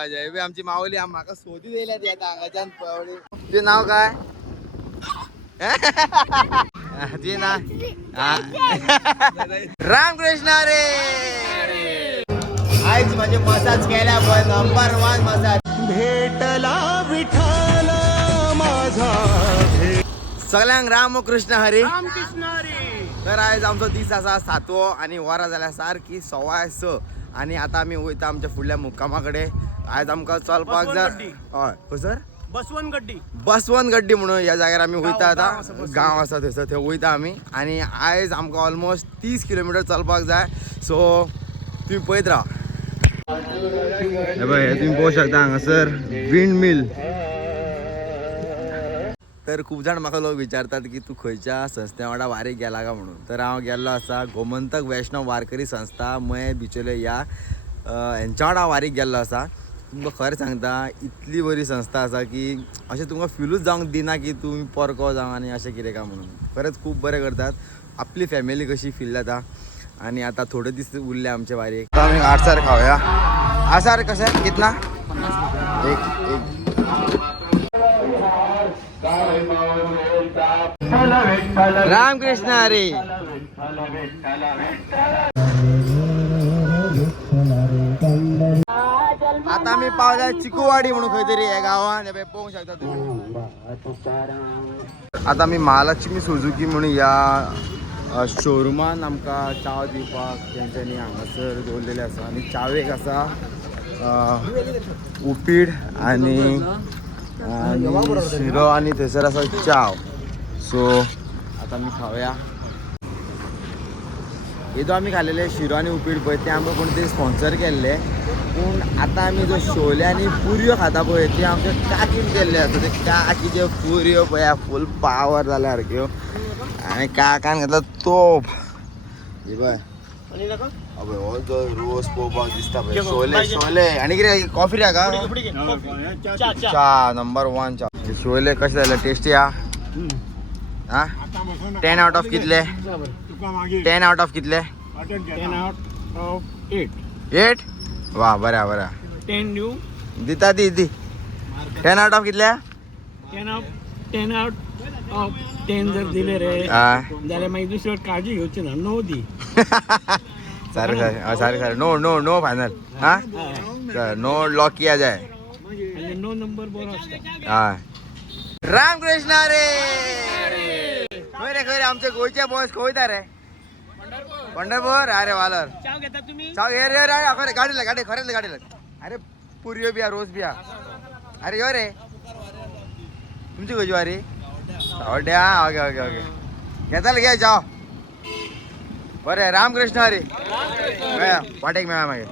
आमची माऊली आम्हाला सोदी दिल्या त्या अंगाच्या पवडी. तुझे नाव काय? तुझे नाव रामकृष्ण रे. आज म्हणजे मसाज केल्या पण नंबर 1 मसाज भेटला विठ्ठल माझा. सगळ्यांक रामकृष्ण हरी. तर आज आमचा दिस असा 7वो आणि वरा झाल्या सारखी 6:15 आणि आता आम्ही वयता आमच्या फुडल्या मुक्कामाकडे. आज आमकां चलपाक जाय. हय सर बसवनगड्डी म्हणून या जाग्यार आम्ही वयता. आता गांव आसा थंयसर थंय वयता आमी. आणि आयज आमकां ऑलमोस्ट 30 किलोमीटर चलपाक जाय. सो तुम्ही पळयत राहा. हे पळय हे तुम्ही पळोवंक शकता हांगासर विंड मिल. तर खूप जाण म्हाका लोक विचारतात की तू खंयच्या संस्थे वांगडा वारीक गेला का म्हणून. तर हांव गेल्लो आसा गोमंतक वैष्णव वारकरी संस्था मये बिचोले ह्या हेंच्या वांगडा वारीक गेल्लो आसा. तुमकां खरें सांगता इतली बरी संस्था आसा की अशें तुमकां फिलूच जावंक दिना की तुमी परको जावं आनी अशें कितें काय म्हणून. खरेंच खूब बरें करतात. आपली फॅमिली कशी फील जाता. आणि आता थोडे दीस उरले आमचे वारीक. आता आमी आडसार खावया. आसार कशें कितना एक रामकृष्ण हरी. आता आम्ही पावल्या चिकूवाडी म्हणून खंय तरी हे गावान. हे पळोवंक शकता तुम्ही. आता आम्ही महालक्ष्मी सुझुकी म्हणून या शोरुमान आमकां चाव दिवपाक तेंच्यांनी हांगासर दवरलेले आसा. आणि चावेक आसा उपीड आणि शिरो आणि थंयसर आसा चाव. सो आता आमी खावया. येदो आमी खाल्लेले शिरो आनी उपीड पळय ते आमकां कोणी तरी स्पॉन्सर केल्ले. पूण आतां आमी जो शोले आनी पुरयो खाता पळय ते आमच्या काकीन केल्ले आसा. ते काकीच्यो पुरयो पळय फूल पावर जाल्या सारक्यो. आनी काकान घेतला तोप. हे पळय अबे हो जो रोज पळोवपाक दिसता पळय शोले शोले. आनी कितें कॉफी रे का चा नंबर 1 चा. शोले कशे जाले टेस्टी हा. 10 आउट ऑफ कितले? 10 आउट ऑफ कितले? 10 out of 8. 8 वा बऱ्या बऱ्या 10 दिव दिता दी 10 आउट ऑफ कितले? 10 out of 10 जर दिले रे जाल्यार मागीर दुसरी काळजी घेवची ना. 9 दी. सारे सारे सारे सारे नो नो नो फायनल. हाँ नो लॉक किया जाए. 9 नंबर बरो आसता. हाँ रामकृष्ण रे. खंय रे खंय रे आमचे गोंयचे बॉस खंय रे? पंढरपूर. अरे वालर चाव घेता तुम्ही? चाव हे रे रे गाडीला गाडी खरेच गाडीला. अरे पुरियो बिया रोज बिया. अरे यो रे तुमची खंयची वारी? आवड्या. ओके ओके ओके घेताले घे चाव. बरें रामकृष्ण हरी. वाटेक मेळा मागीर.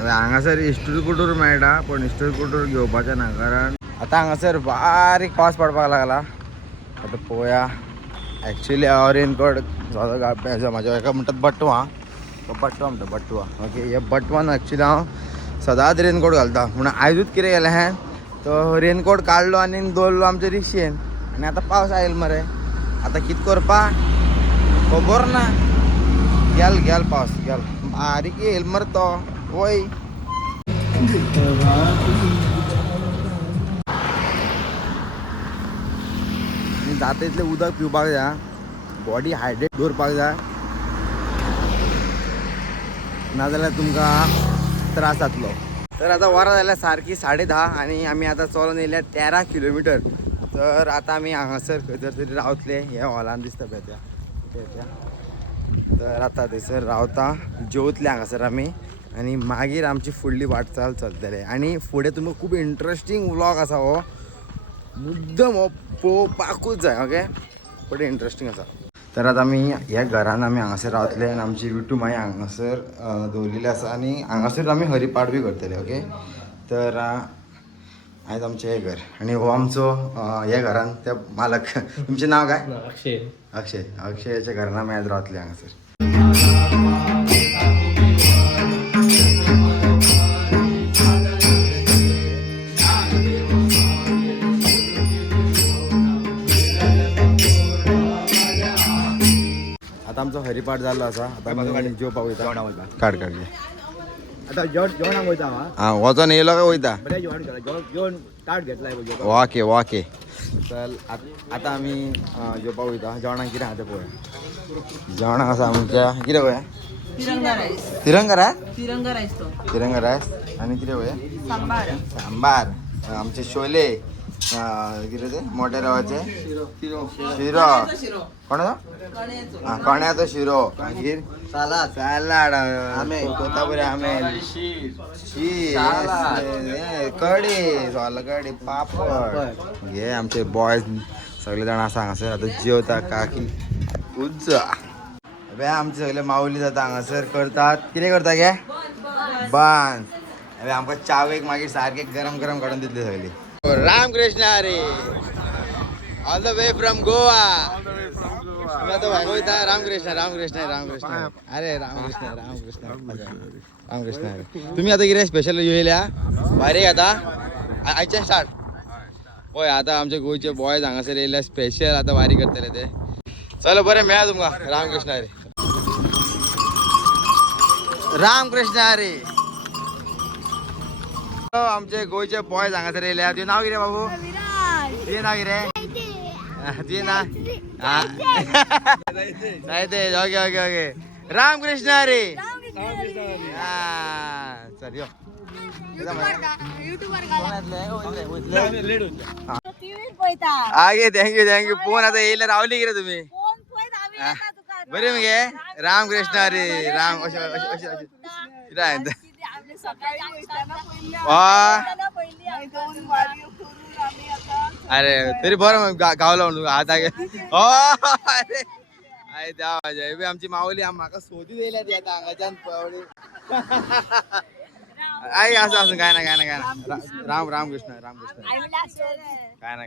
हांगासर इस्टूल कुटूर मेळटा पण इस्टूल कुटूर घेवपाचें ना कारण आतां हांगासर बारीक पावस पडपाक लागला. आतां पळोवया. एक्चुअली हांव रेनकोट म्हाज्या एका म्हणटात बटवां म्हणटा बटवां. ओके हे बटवान एक्चुअली हांव सदांच रेनकोट घालता. म्हणून आयजूच कितें केलें हांवें तो रेनकोट काडलो आनी दवरलो आमच्या रिक्षेन. आनी आतां पावस आयल मरे. आतां कितें करपा खबर ना. गेल गेल पावस गेल बारीक येयल मरे तो. वय जाता तितलें उदक पिवपाक जाय. बॉडी हायड्रेट दवरपाक जाय नाजाल्यार तुमकां त्रास जातलो. तर आता वरां जाल्यार सारकी 10:30 आणि आमी आतां चलून येयल्या 13 किलोमीटर. तर आतां आमी हांगासर खंय तरी रावतले. हे हॉलान दिसता पळय त्या. तर आतां थंयसर रावता जेवतले हांगासर आमी आनी मागीर आमची फुडली वाटचाल चलतले. आनी फुडें तुमकां खूब इंट्रस्टींग व्लॉग आसा हो. मुद्दम हो पळोवपाकूच जाय. ओके बरें इंट्रस्टींग आसा. तर आतां आमी ह्या घरान आमी हांगासर रावतले आनी आमची विटू माई हांगासर दवरलेली आसा आनी हांगासर आमी हरिपाठ बी करतले. ओके तर आयज आमचें हें घर आनी हो आमचो ह्या घरान ते मालक. तुमचें नांव काय? अक्षय. अक्षय. अक्षयाच्या घरान आमी आयज रावतले हांगासर. आता आमचो हरिपाठ जाल्लो आसा. आता आमी जेवपाक वयता. काड काड घे. आता जेवणाक वयता हा वचन येयलो काय वयता बरें जेवण केला जेवण ताट घेतलाय वाके वाके चल आता आम्ही जेवपाक वयता जेवणाक कितें आहा तें पळय जेवणाक आसा आमच्या कितें पळय तिरंगा राईस तिरंगा राय तिरंगा राईस तो तिरंगा रायस आणि कितें पळय सांबार सांबार आमचे छोले कितें ते मोठ्या रवाचे शिरो कोणाचो कण्याचो कण्याचो शिरो मागीर सलाड कोथाबरी आमेल शीर कडी सोलकडी पापड घे आमचे बॉयज सगळे जाण आसा हांगासर आतां जेवता काकी उज्जा अबे आमचे सगळे माऊली जाता हांगासर करतात कितें करता गे बांस अबे आमकां चावेक मागीर सारखे गरम गरम काडून दितले सगळे Ramakrishna Hari all the way from Goa तुम्ही आता वयता रामकृष्ण रामकृष्ण रामकृष्ण अरे रामकृष्ण रामकृष्ण रामकृष्ण हरी तुम्ही आता कितें स्पेशल येयल्या भारी आता आयचे स्टार्ट होय आता आमचे गोंयचे बॉयज हांगासर येयल्या स्पेशल आता भारी करतले ते चलो बरें मेळा तुमकां रामकृष्ण हरी रामकृष्ण हरी आमचे गोंयचे बॉयज हांगासर येयल्या तुझें नांव कितें बाबू तुझें नांव कितें तुझें नांव Sahitesh okay okay okay Ramkrishna Hari चल यो आगे थँक्यू फोन आता येयला रावली कितें तुमी बरें मगे रामकृष्ण हरी राम अशें अशें अशें अशें कितें अरे तरी बरं गावलो म्हणून आता हो अरे आय देवा माझ्या आमची माऊली म्हाका सोदी येयल्या ती आतां हांगाच्यान पळवली आई असं असं काय ना रामकृष्ण काय ना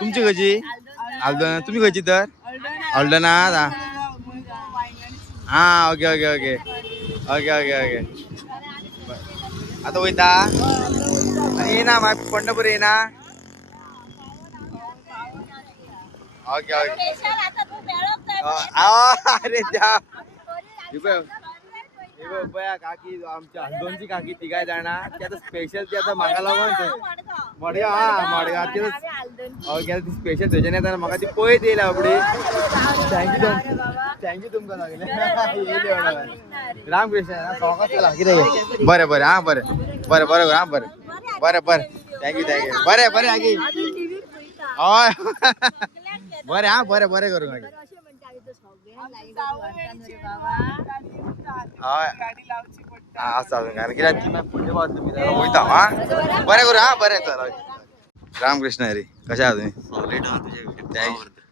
तुमची खंयची आल्दोना तुम्ही खंयची तर आल्दोना हा okay okay okay okay okay okay आता वयता आणि येना मागीर पंढरपूर येना ओके ओके अरे त्या बया काकी आमच्या हल्दोनची काकी तिगाय जाणा ती आता स्पेशल ती आता म्हाका लागून मडगांव मडगांव ती ती स्पेशल थंयच्यान येता म्हाका ती पळयत येयला आपली थँक्यू तुमकां लागले रामकृष्ण कितें बरें बरें हा बरें बरें बरें हा बरें बरें बरें थँक्यू बरें बरें आगी हय बरें हा बरें बरें करूं मागीर हय आसा वयता हा बरें करूं हा बरें चल रामकृष्ण हरी कशें आहा तुमी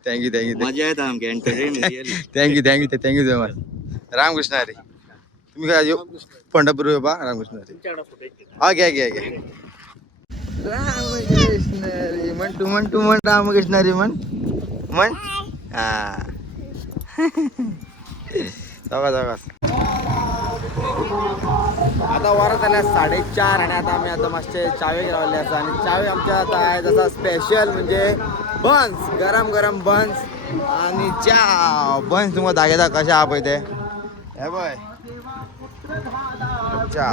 थँक्यू थँक्यू मजा येता आमगे thank you so much Ramakrishna Hari तुम्ही काय पंढरपूर येवपा रामकृष्ण हरी घे घे घे रामकृष्ण हरी म्हण तू म्हण रामकृष्ण हरी म्हण हा सावकाश आता वरात जाल्या 4:30 आणि आता आम्ही आता मातशे चावेक रावले आसा आणि चावे आमच्या आता आयज आसा स्पेशल म्हणजे बन्स गरम गरम बन्स आणि च्या बन्स तुमकां दाखयता कशें आहा पळय ते हे पळय च्या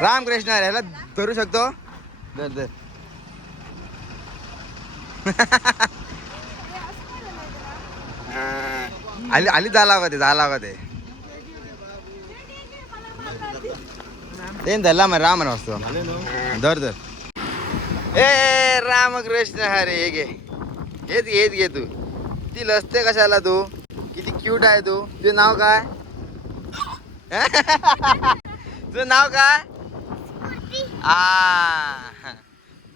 रामकृष्ण हरी ह्याला धरू शकतो धर धर आली झाला का ते तेन धरला मग राम असतो धर धर ए रामकृष्ण हरी हे घे हेच घे तू ती लसते कशाला तू किती क्यूट आहे तू तुझं नाव काय तुझं नाव काय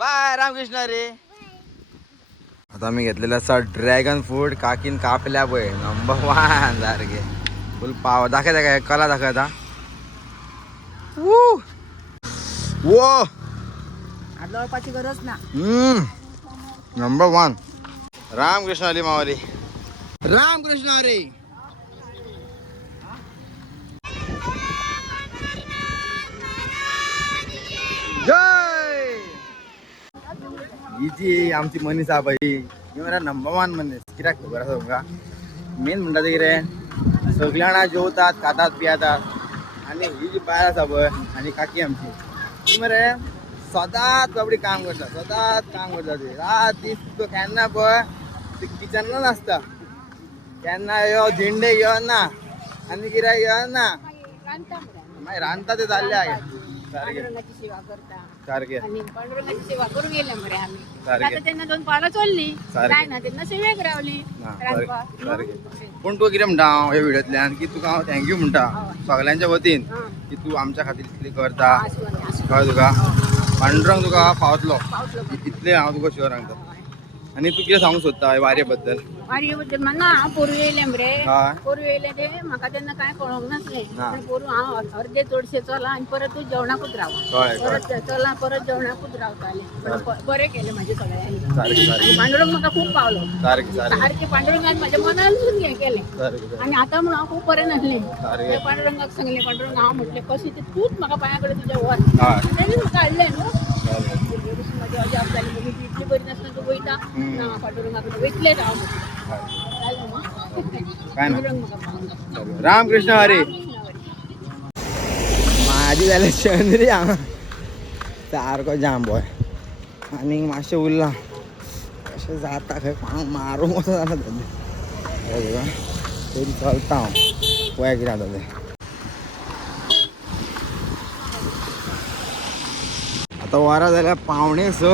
बाय रामकृष्ण हरी आता आम्ही घेतलेला असा ड्रॅगन फ्रूट काकीन कापल्या पळय नंबर 1 सारखे फुल पाव दाखय कला दाखय आता वो आदळपाची गरज ना नंबर 1 रामकृष्ण हरी मावली रामकृष्ण हरी जय ही आमची मनीस आहा बाई ही नंबर 1 मनीस कित्याक खबर आसा तुमकां मेन म्हणटा ते कितें सगळीं जाणां जेवतात खातात पियातात आणि ही जी बाय आसा पळय आणि काकी आमची ती मरे सदांच बाबडी काम करता ती रात दीस तो केन्ना पळय ती किचनान आसता केन्ना यो झेंडे घेवन ना आनी कितें घेवन ना मागीर रांदता ते जाल्ले आगे सारखे पांडुरंगाची सेवा करता सारखे आणि पांडुरंगाची सेवा करून गेले मरे आम्ही सारखे. आता त्यांना दोन पावलं चोरली सारखे. काय ना त्यांना सेवेक रावली ना, रांदपाक. सारखे. पूण तूं कितें म्हणटा हांव ह्या व्हिडियोंतल्यान की तुका हांव थँक्यू म्हणटा सगल्यांच्या वतीन हा. की तू आमच्या खातीर इतली करता आसवणी, आसवणी. कळ्ळें तुका पांडुरंग तुका पावतलो पावसलो पण. इतलें हांव तुका शुअर सांगता आनी तूं कितें सांगूंक सोदता ह्या वारये बद्दल वारये बद्दल म्हणना हांव पोरू येयले मरे हय. पोरू येयले ते म्हाका तेन्ना काय कळोंक नासलें ना. पण पोरू हांव अर्दे चडशे चला आनी परत तूं जेवणाकूच राव कळ्ळें परत चला परत जेवणाकूच रावताले पण बरें केलें म्हाजे सगळ्यांनी सारकें सारकें आणि पांडुरंग म्हाका खूब पावलो सारकें सारकें सारखे पांडुरंगान म्हाज्या मनानसून हें केलें सारकें आणि आता म्हणून हांव खूब बरें नासलें सारकें. ते पांडुरंगाक सांगलें पांडुरंग हांव म्हटलें कशें ते तूंच म्हाका पांया कडेन तुज्या वर हय. तेणेच म्हाका हाडलें न्हू सारकें. म्हाजी अजाप जाली मम्मी ती इतली बरी नासतना तूं वयता ना पांडुरंगा कडेन वयतलेंच हांव म्हटलें हय. जालें न्हू? काय ना पांडुरंग म्हाका पावलो. सारकें. रामकृष्ण हरी कृष्ण हरी. माझी जाल्यार शेंद्री हांगा सारको जाम बॉय आनी मातशें उरलां कशें जाता खंय कोणाक मारूंक कसो जाता तरी चलता हांव पळया कितें जाता तें आतां वरां जाल्यार 5:45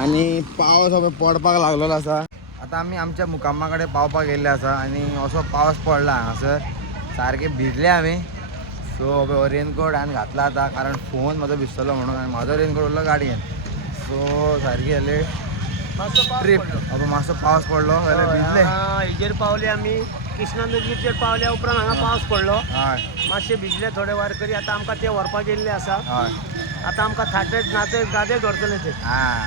आनी पावस हो पडपाक लागलेलो आसा आतां आमी आमच्या मुकामा कडेन पावपाक गेल्ले आसा आनी असो पावस पडला हांगासर सारके भिजले आमी सो रेनकोट हांवें घातला आतां कारण फोन म्हजो भिजतलो म्हणून आनी म्हाजो रेनकोट उरलो गाडयेन सो सारकी जाली ट्रीप अब मातसो पावस पडलो जाल्यार भिजले हेजेर पावले आमी कृष्णा नदीचेर पावल्या उपरांत हांगा पावस पडलो हय मातशे भिजले थोडे वारकरी आतां आमकां ते व्हरपाक गेल्ले आसा हय आतां आमकां थाटे नाते गादे धरतले ते हां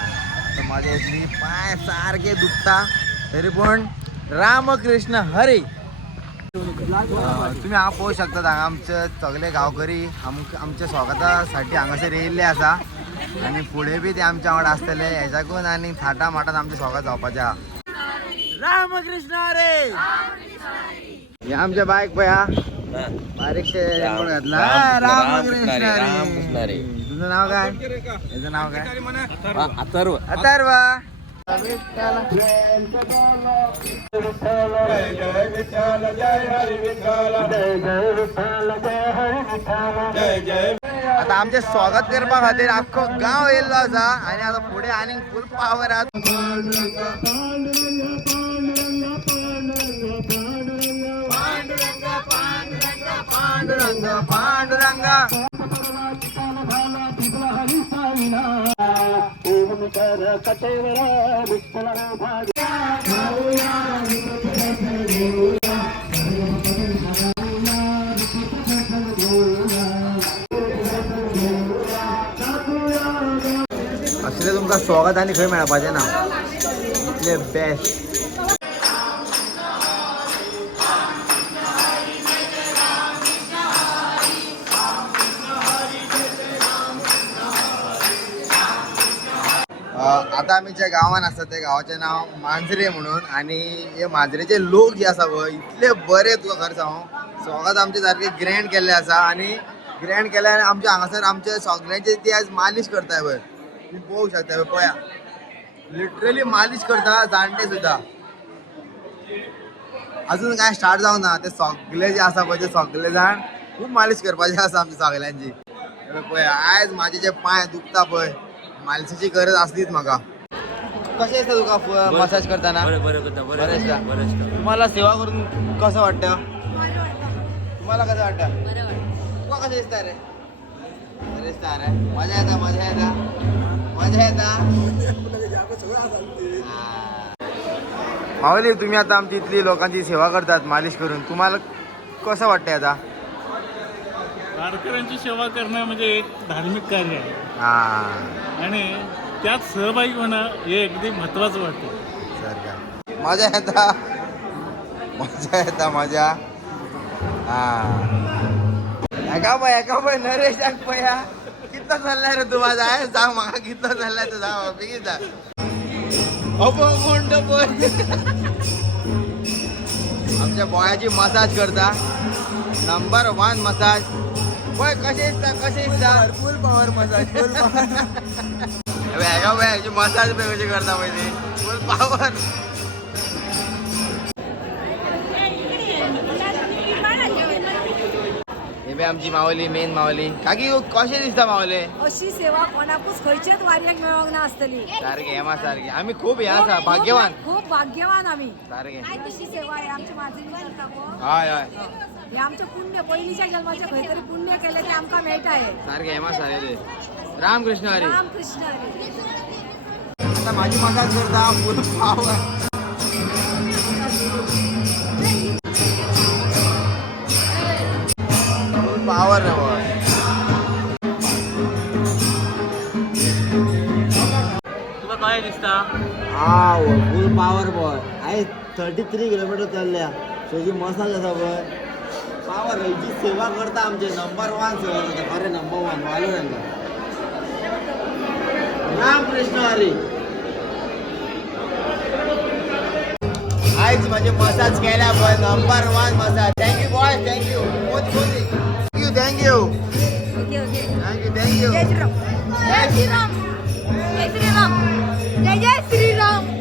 मजा येतली पांय सारके दुखता तरी पूण रामकृष्ण हरी तुम्ही हांगा पळोवंक शकतात हांगा आमचे सगळे गांवकरी आमच्या स्वागतासाठी हांगासर येयल्ले आसा आनी फुडें बी ते आमच्या वांगडा आसतले हेज्याकून आनी थाटा माटात आमचें स्वागत जावपाचें आहा रामकृष्ण हरी हे आमचे बायक पळय हा बारीकशे रेनकोट घातला रामकृष्ण हरी तुझं नाव काय हेचं नाव काय अथर्व अथर्व आता आमचे स्वागत करपा खातीर आख्खो गांव येयल्लो आसा आनी आतां फुडें आनीक फूल पावर पांडुरंग पांडुरंग असले तुमकां स्वागत आनी खंय मेळपाचें ना इतले बेस्ट आता आमी ज्या गांवान आसा त्या गांवाचें नांव मांजरे म्हणून आनी हे मांजरेचे लोक जे आसा पळय इतले बरे तुका खरें सांगू स्वागत आमचे सारके ग्रँड केल्ले आसा आनी ग्रँड केले आनी आमच्या हांगासर आमचे सगळ्यांचे ती आज मालिश करताय पळय तुम्ही पळोवंक शकता पळया लिटरली मालिश करता जाणटे सुद्दां अजून काय स्टार्ट जावं ना ते सगळे जे आसा पळय ते सगळे जाण खूब मालिश करपाचे आसा आमच्या सगळ्यांची पळय आयज म्हाजे जे पांय दुखता पळय मालिशेची गरज असलीच म्हाका कशें दिसता तुका मसाज करताना बरें दिसता तुम्हाला सेवा करून कसं वाटतं तुम्हाला कसं वाटतं तुका कशें दिसता रे बरें दिसता रे मजा येता मजा येता मजा येता माऊली तुम्ही आता आमची इतली लोकांची सेवा करतात मालिश करून तुम्हाला कसं वाटतंय आता वारकऱ्यांची सेवा करणं म्हणजे एक धार्मिक कार्य आहे हां आणि त्यात सहभागी होणं हे अगदी महत्त्वाचं वाटतं सर का मजा येता मजा येता मजा हां एका पळय नरेशाक पळया कितलो चाललाय रे तू माझा आहे सांग म्हाका कितलो चाललाय तू सांग बेगीन सांग अपंग पळय आमच्या बॉयाची मसाज करता नंबर 1 मसाज होय कसे दिसता full power massage full massage पे कशी करता माहिती फुल पावर. हे आमची माऊली मेन माऊली काकी कसे दिसता माऊले. अशी सेवा कोणाकूच खंयचेच वाऱ्याक मेळोंक ना आसतली. सारखे हेमा सारखे आम्ही खूप हे आसा भाग्यवान खूप भाग्यवान आम्ही. सारखे. अशी सेवा आहे आमची माझी करता कोण. हय हय हे आमचे पुण्य पहिलीच्या जन्माचे खंय तरी पुण्य केले ते आमकां मेळटा हे. सारखे हेमा सारखे रामकृष्ण हरी. रामकृष्ण हरी. आता माझी मसाज करता फुल पावर. पावर तुला काय दिसता हा फुल पॉवर बॉय आहे 33 किलोमीटर चालल्या सोजी मसाज असा बॉय पावर जी सेवा करता आमचे नंबर 1 सेवा करता खरे नंबर 1 वालो नंबर रामकृष्ण हरी. आज माझे मसाज केल्या boy number 1 massage. Thank you boy thank you thank you thank you okay okay. Thank you जय श्रीराम. जय श्रीराम. जय श्रीराम. जय जय श्रीराम.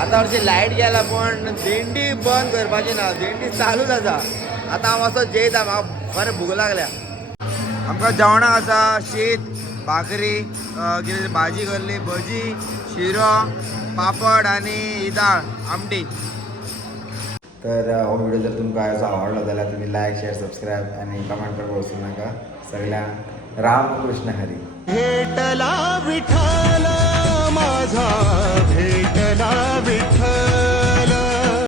आता वरची लाईट गेला पण दिंडी बंद करपाची ना दिंडी चालूच आसा. आता हांव असो जेयता म्हाका बरें भूक लागल्या. आमकां जेवणाक आसा शीत भाकरी कितें भाजी करली भजी शिरो पापड आनी ही दाळ आमटी. तर हो व्हिडिओ जर तुमकां असो आवडलो जाल्यार तुमी लायक शेअर सबस्क्राईब आणि कमेंट करपाक विसरू नाका. सगळ्यांक रामकृष्ण हरी. भेटला विठ्ठल माझा